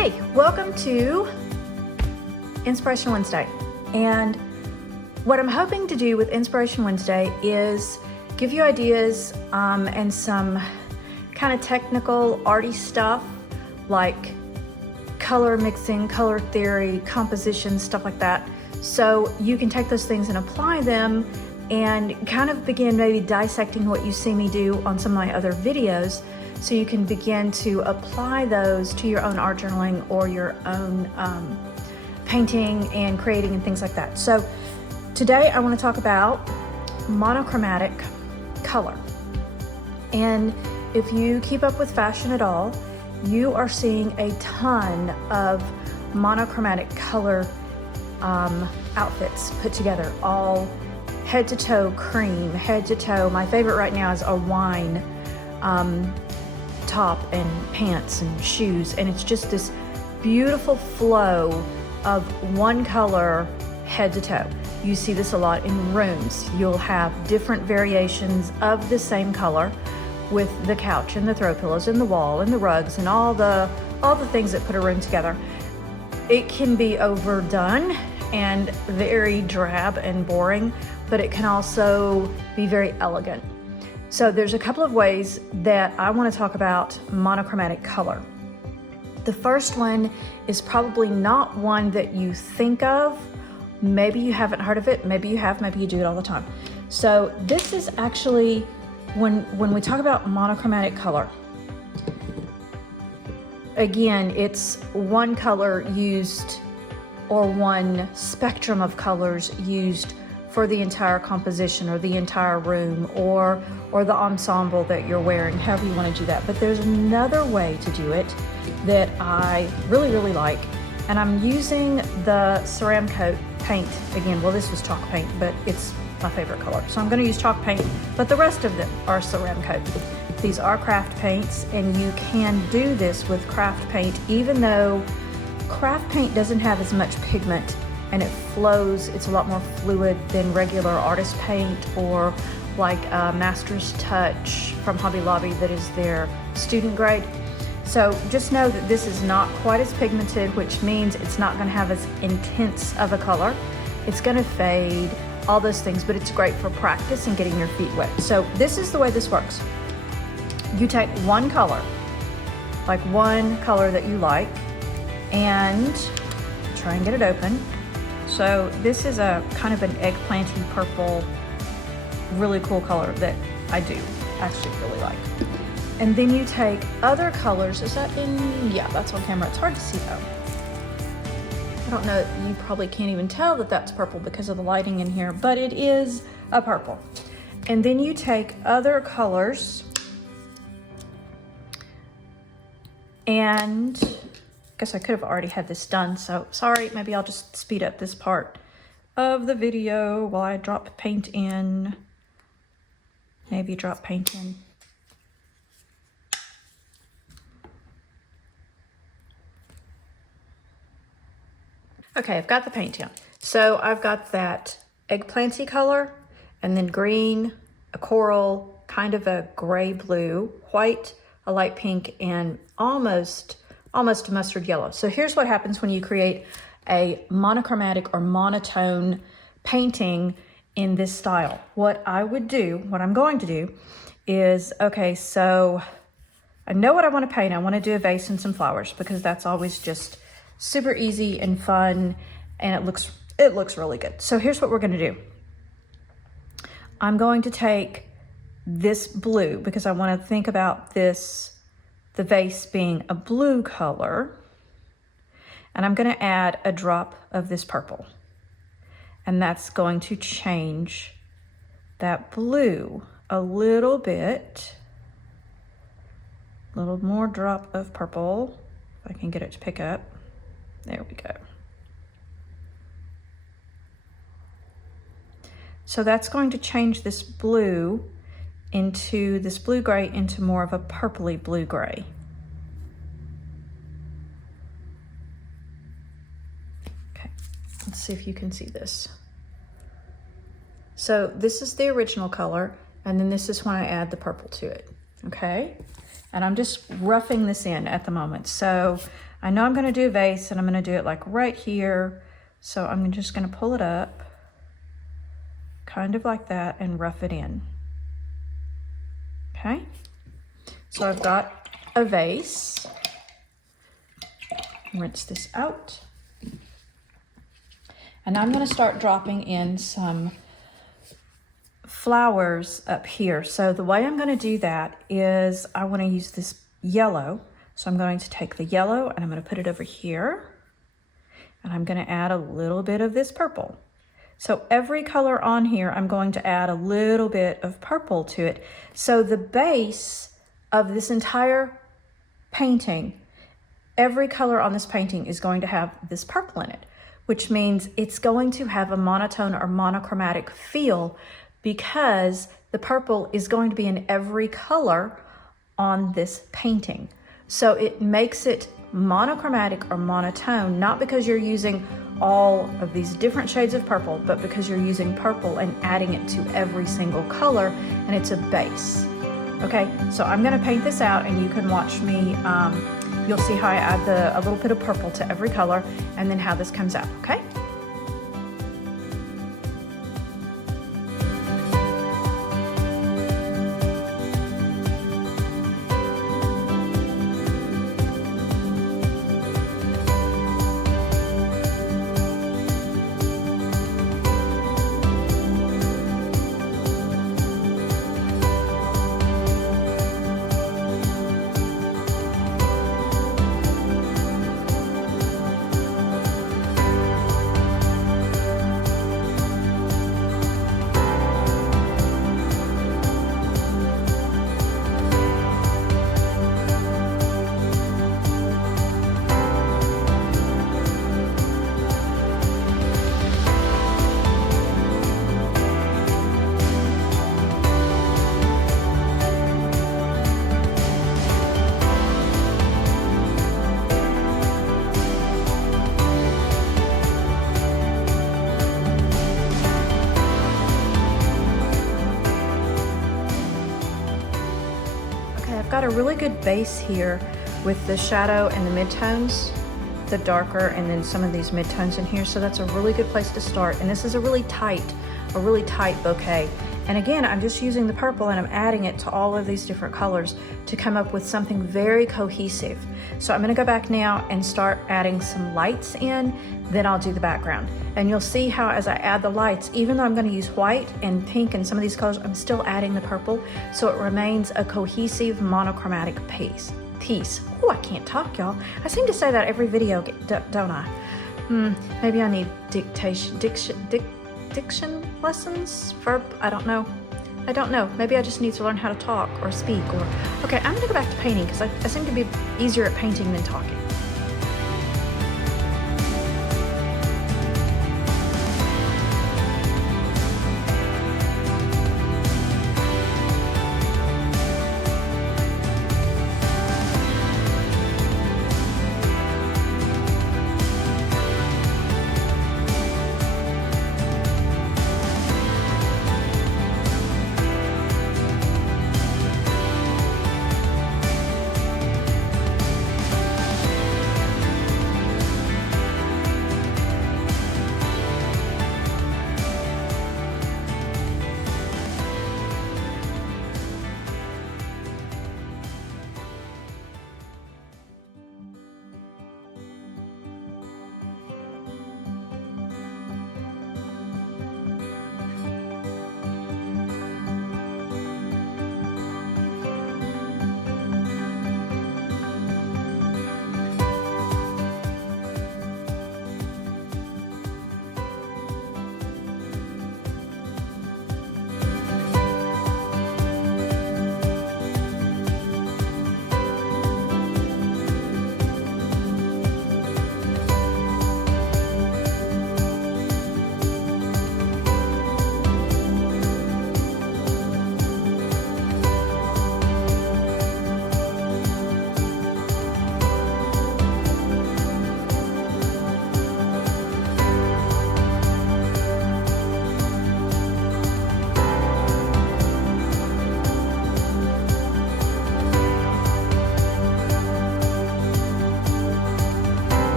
Hey, welcome to Inspiration Wednesday. And what I'm hoping to do with Inspiration Wednesday is give you ideas and some kind of technical, arty stuff like color mixing, color theory, composition, stuff like that. So you can take those things and apply them and kind of begin maybe dissecting what you see me do on some of my other videos, so you can begin to apply those to your own art journaling or your own painting and creating and things like that. So today I want to talk about monochromatic color. And if you keep up with fashion at all, you are seeing a ton of monochromatic color outfits put together, all head to toe cream, head to toe. My favorite right now is a wine top and pants and shoes, and it's just this beautiful flow of one color head to toe. You see this a lot in rooms. You'll have different variations of the same color with the couch and the throw pillows and the wall and the rugs and all the things that put a room together. It can be overdone and very drab and boring, but it can also be very elegant. So there's a couple of ways that I want to talk about monochromatic color. The first one is probably not one that you think of. Maybe you haven't heard of it, maybe you have, maybe you do it all the time. So this is actually, when we talk about monochromatic color, again, it's one color used, or one spectrum of colors used for the entire composition or the entire room or the ensemble that you're wearing, however you want to do that. But there's another way to do it that I really, really like. And I'm using the Ceramcoat paint again. Well, this was chalk paint, but it's my favorite color. So I'm going to use chalk paint, but the rest of them are Ceramcoat. These are craft paints, and you can do this with craft paint, even though craft paint doesn't have as much pigment and it flows. It's a lot more fluid than regular artist paint, or like Master's Touch from Hobby Lobby that is their student grade. So just know that this is not quite as pigmented, which means it's not going to have as intense of a color. It's going to fade, all those things, but it's great for practice and getting your feet wet. So this is the way this works. You take one color, like one color that you like, and try and get it open. So this is a kind of an eggplanty purple, really cool color that I do actually really like. And then you take other colors. Is that in? Yeah, that's on camera. It's hard to see though. I don't know, you probably can't even tell that that's purple because of the lighting in here, but it is a purple. And then you take other colors, and I guess I could have already had this done, so sorry, maybe I'll just speed up this part of the video while I drop paint in. Maybe drop paint in. Okay, I've got the paint in. So I've got that eggplanty color, and then green, a coral, kind of a gray blue, white, a light pink, and almost a mustard yellow. So here's what happens when you create a monochromatic or monotone painting in this style. What I'm going to do is, okay, so I know what I want to paint. I want to do a vase and some flowers because that's always just super easy and fun, and it looks really good. So here's what we're going to do. I'm going to take this blue because I want to think about this, the vase being a blue color, and I'm going to add a drop of this purple, and that's going to change that blue a little bit. A little more drop of purple, if I can get it to pick up. There we go. So that's going to change this blue into this blue gray into more of a purpley blue gray. Okay, let's see if you can see this. So this is the original color, and then this is when I add the purple to it, okay? And I'm just roughing this in at the moment. So I know I'm gonna do a vase and I'm gonna do it like right here. So I'm just gonna pull it up, kind of like that, and rough it in. Okay, so I've got a vase. Rinse this out. And I'm gonna start dropping in some flowers up here. So the way I'm gonna do that is I wanna use this yellow. So I'm going to take the yellow and I'm gonna put it over here. And I'm gonna add a little bit of this purple. So every color on here, I'm going to add a little bit of purple to it. So the base of this entire painting, every color on this painting is going to have this purple in it, which means it's going to have a monotone or monochromatic feel because the purple is going to be in every color on this painting. So it makes it monochromatic or monotone, not because you're using all of these different shades of purple, but because you're using purple and adding it to every single color, and it's a base. Okay, so I'm gonna paint this out and you can watch me. You'll see how I add a little bit of purple to every color and then how this comes out, okay? Got a really good base here with the shadow and the midtones, the darker, and then some of these midtones in here. So that's a really good place to start. And this is a really tight bouquet. And again, I'm just using the purple and I'm adding it to all of these different colors to come up with something very cohesive. So I'm gonna go back now and start adding some lights in, then I'll do the background. And you'll see how as I add the lights, even though I'm gonna use white and pink and some of these colors, I'm still adding the purple, so it remains a cohesive monochromatic piece. Oh, I can't talk, y'all. I seem to say that every video, don't I? Maybe I need diction lessons? I don't know. Maybe I just need to learn how to talk or speak or... Okay, I'm gonna go back to painting because I seem to be easier at painting than talking.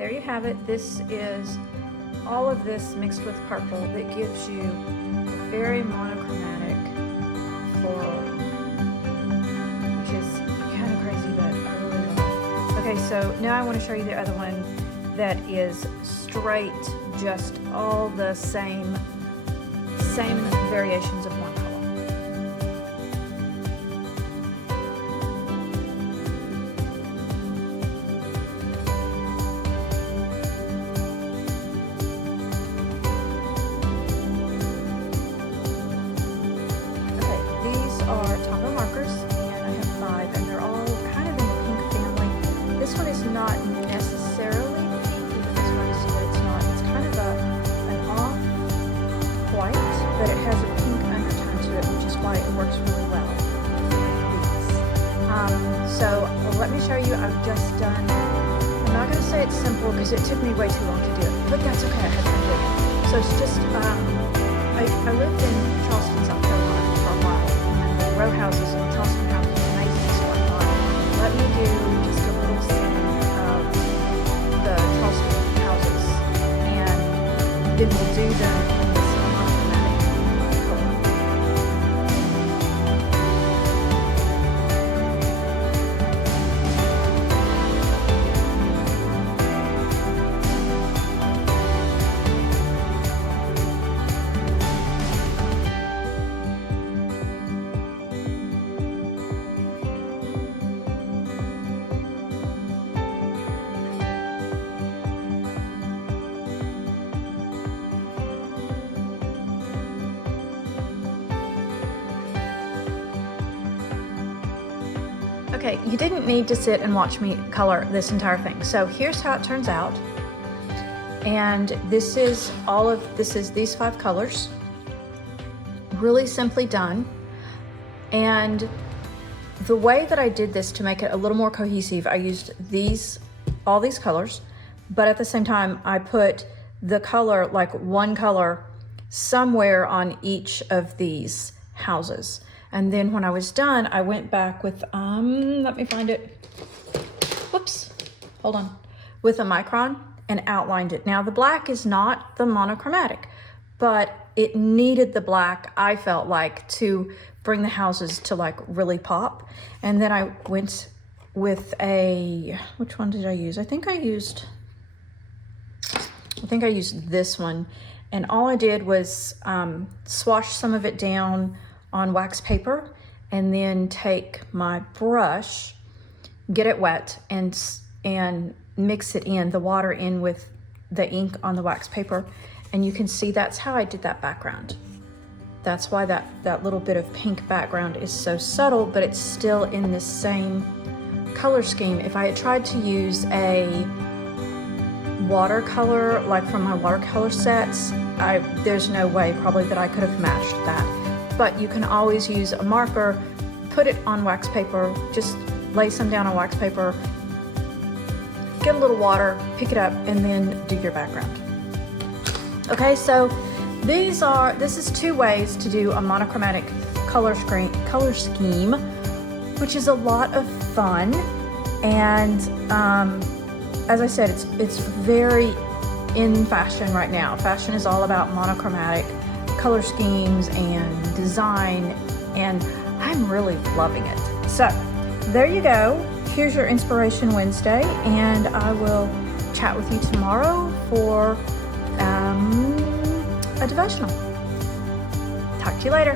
there you have it. This is all of this mixed with purple that gives you a very monochromatic floral, which is kind of crazy, but I really love. Okay, so now I want to show you the other one that is straight, just all the same variations of one color. Not necessarily pink, even though it's hard to see that it's not. It's kind of an off-white, but it has a pink undertone to it, which is why it works really well with these. So let me show you. I've just done, I'm not going to say it's simple because it took me way too long to do it, but that's okay. I had fun doing it. So it's just, I lived in Charleston, South Carolina for a while, and the row houses in Charleston have amazing, so I thought, let me do just a little scene the Charleston houses, and then we'll do them in this monochromatic color. Okay, you didn't need to sit and watch me color this entire thing. So here's how it turns out. And this is these 5 colors. Really simply done. And the way that I did this to make it a little more cohesive, I used all these colors, but at the same time, I put the color, like one color, somewhere on each of these houses. And then when I was done, I went back with, let me find it. Whoops, hold on. With a micron and outlined it. Now the black is not the monochromatic, but it needed the black, I felt like, to bring the houses to like really pop. And then I went with which one did I use? I think I used this one. And all I did was swash some of it down on wax paper, and then take my brush, get it wet, and mix it in, the water in with the ink on the wax paper. And you can see that's how I did that background. That's why that little bit of pink background is so subtle, but it's still in this same color scheme. If I had tried to use a watercolor, like from my watercolor sets, there's no way probably that I could have matched that. But you can always use a marker, put it on wax paper, just lay some down on wax paper, get a little water, pick it up, and then do your background. Okay, so this is 2 ways to do a monochromatic color scheme, which is a lot of fun. And as I said, it's very in fashion right now. Fashion is all about monochromatic color schemes and design, and I'm really loving it. So there you go. Here's your Inspiration Wednesday, and I will chat with you tomorrow for a devotional. Talk to you later.